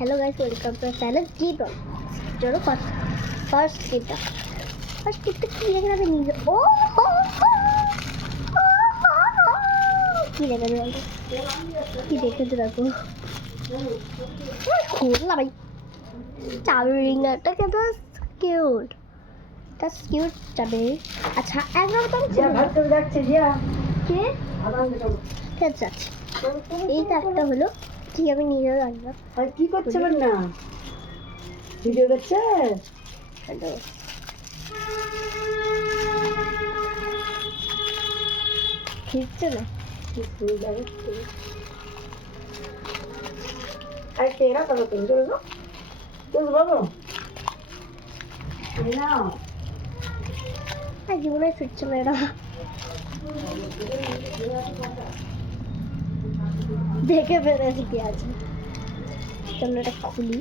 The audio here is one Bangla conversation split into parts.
Hello guys, welcome to channel जी ब्लॉग। चलो फर्स्ट गिफ्ट की लेकर अभी नहीं ओ हो की लेकर की देखे तो रखो खोलना भाई चाबी रिंगটা কত কিউট তা কিউট চাবি। আচ্ছা একবার তো যা ভাত করে যাচ্ছে যা কে আদান দেব কে যাচ্ছে এইটা একটা হলো ঠিক আমি নিয়ে রাখলাম। আর কি করছে না ভিডিও করছে হ্যালো খিচ্ছে না কি সুন্দর লাগছে আর কেরা করো তুমি চলো চলো বাবা না আর জীবনে ফিরছে না এরা দেখে ফেলেছি কি আছে। চলো এটা খুলি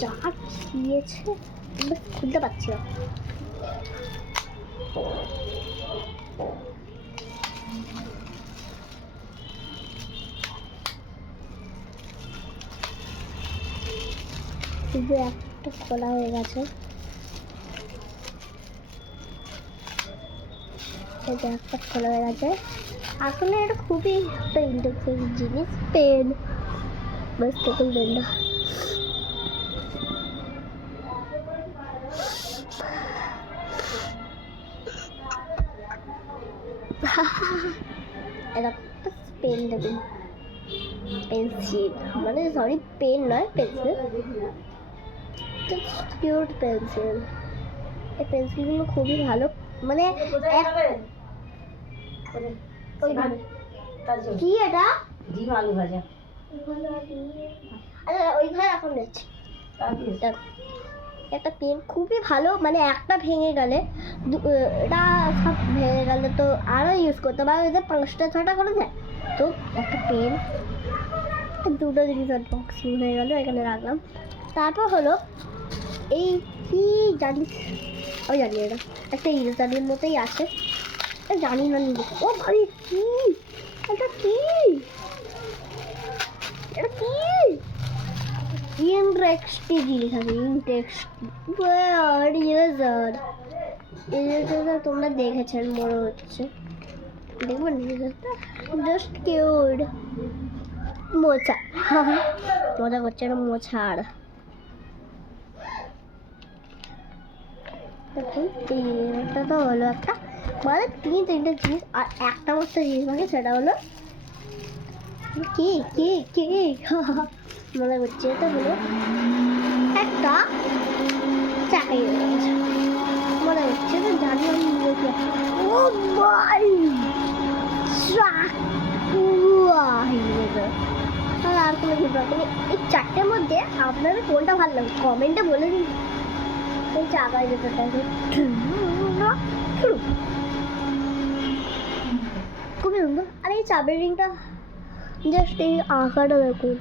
যা খেয়েছে খুলতে পারছি না। শুধু একটা খোলা হয়ে গেছে, একটা খোলা হয়ে গেছে। আসলে এটা খুবই একটা ইন্টারেস্টিং জিনিস, পেন বাস থেকে পেনটা এটা পেন দেবেন পেন্সিল মানে সরি পেন নয় পেন্সিল, কিউট পেন্সিল। এই পেন্সিলগুলো খুবই ভালো মানে কি এটা ডিম আলু ভাজা আচ্ছা ওইখানে এখন যাচ্ছে একটা পেন খুবই ভালো মানে একটা ভেঙে গেলে এটা সব ভেঙে গেলে তো আরও ইউজ করতে পারো, ওই যে 5টা 6টা করে যায়। তো একটা পেন দুটো জিনিস আনবক্সিং হয়ে গেল, এখানে রাখলাম। তারপর হলো এই কি জানিস আমি জানি এটা একটা ইলেকট্রনিক মতোই আছে, জানি না নিজে। ও ভাই কি এটা কি এটা কি ইনটেক্সটি জিনিস আছে ইউজার তোমরা দেখেছেন মনে হচ্ছে, দেখবেন জাস্ট কিউট মোছা মজা করছে না মোছার। এটা তো হলো একটা মানে 3-3টে জিনিস আর একটা মাত্র জিনিস থাকে, সেটা হলো কি কি কি মনে করছে এটা হলো একটা চাকরি মনে হচ্ছে তো জানি আমি ও ভাই আর কোনো এই 4টের মধ্যে আপনাদের কোনটা ভালো লাগে কমেন্টে বলে দিন। এই চাকায় যেতে থাকে খুবই সুন্দর। আর এই চাবির রিংটা জাস্ট এই আঁকাটা দেখুন।